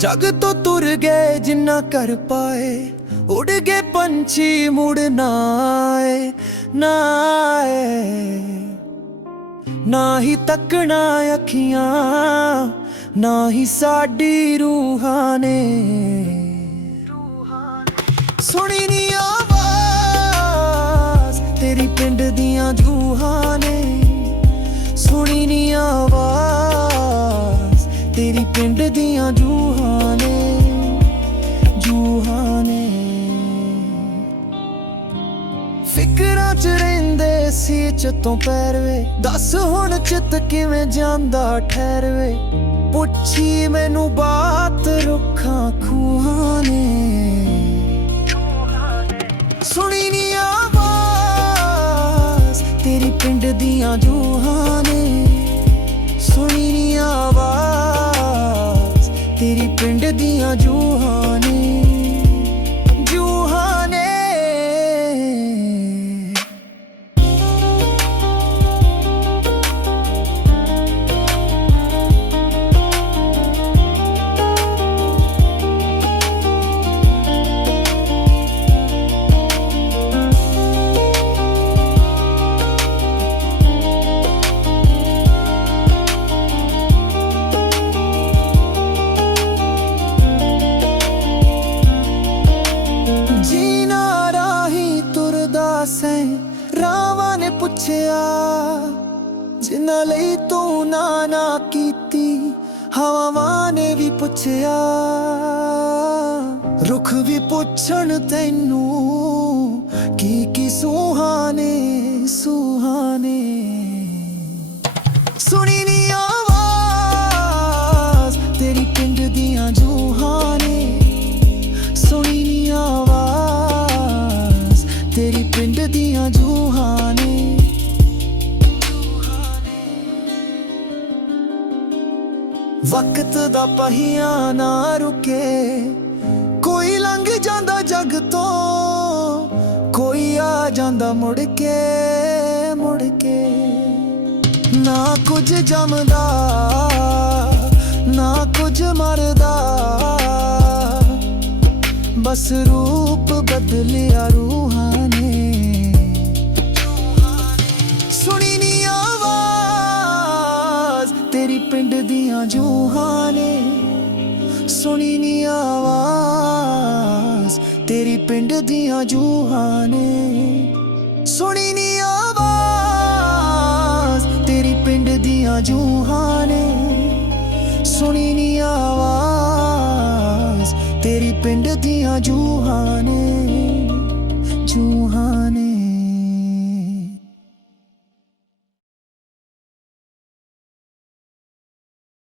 ਜਗ ਤੋਂ ਤੁਰ ਗਏ, ਜਿੰਨਾ ਕਰ ਪਾਏ, ਉੜ ਗਏ ਪੰਛੀ ਮੁੜ ਨਾ ਆਏ, ਨਾ ਹੀ ਤੱਕਣਾ ਅੱਖੀਆਂ, ਨਾ ਹੀ ਸਾਡੀ ਰੂਹਾਂ ਨੇ। ਸੁਣੀ ਨੀ ਆਵਾਜ਼, ਤੇਰੀ ਪਿੰਡ ਦੀਆਂ ਜੂਹਾਂ ਨੇ। ਸੁਣੀ ਨੀ ਆਵਾਜ਼, ਤੇਰੀ ਪਿੰਡ ਦੀਆਂ ਜੂਹਾਂ ਜੂਹਾਂ ਨੇ ਫਿਕਰਾਂ ਚ ਰਹਿੰਦੇ ਸੀ ਚਤੋਂ ਪੈਰਵੇ। ਦੱਸ ਹੁਣ ਚਿੱਤ ਕਿਵੇਂ ਜਾਂਦਾ ਠਹਿਰਵੇ। ਪੁੱਛੀ ਮੈਨੂੰ ਬਾਤ ਰੁੱਖਾਂ ਖੂਹਾਂ ਨੇ ਸੁਣੀ ਨੀ ਆਵਾਜ਼ ਤੇਰੀ ਪਿੰਡ ਦੀਆਂ ਜੂਹਾਂ ਨੇ ਸੁਣੀ ਨੀ ਆਵਾਜ਼ ਤੇਰੀ ਪਿੰਡ ਦੀਆਂ ਜੂਹਾਂ ਰਾਵਾਂ ਨੇ ਪੁੱਛਿਆ, ਜਿਨ੍ਹਾਂ ਲਈ ਤੂੰ ਨਾ ਨਾ ਕੀਤੀ, ਹਵਾਵਾਂ ਨੇ ਵੀ ਪੁੱਛਿਆ। ਰੁੱਖ ਵੀ ਪੁੱਛਣ ਤੈਨੂੰ, ਕੀ ਕੀ ਸੁਹਾਨੇ ਸੁਹਾਨੇ। ਸੁਣੀ ਨੀ ਆਵਾਜ਼, ਤੇਰੀ ਪਿੰਡ ਦੀਆਂ ਜੂਹਾਂ ਨੇ ਸੁਣੀ ਨੀ ਆਵਾਜ਼, ਤੇਰੀ ਪਿੰਡ ਦੀਆਂ ਵਕਤ ਦਾ ਪਹਿਆ ਨਾ ਰੁਕੇ। ਕੋਈ ਲੰਘ ਜਾਂਦਾ ਜਗ ਤੋਂ, ਕੋਈ ਆ ਜਾਂਦਾ ਮੁੜ ਕੇ ਮੁੜ ਕੇ ਨਾ ਕੁਝ ਜਮਦਾ, ਨਾ ਕੁਝ ਮਰਦਾ। ਬਸ ਰੂਪ ਬਦਲਿਆ ਰੂਪ ਪਿੰਡ ਦੀਆਂ ਜੂਹਾਂ ਨੇ ਸੁਣੀ ਨੀ ਆਵਾਜ਼, ਤੇਰੀ ਪਿੰਡ ਦੀਆਂ ਜੂਹਾਂ ਨੇ ਸੁਣੀ ਨੀ ਆਵਾਜ਼, ਤੇਰੀ ਪਿੰਡ ਦੀਆਂ ਜੂਹਾਂ ਨੇ ਸੁਣੀ ਨੀ ਆਵਾਜ਼, ਤੇਰੀ ਪਿੰਡ ਦੀਆਂ ਜੂਹਾਂ ਨੇ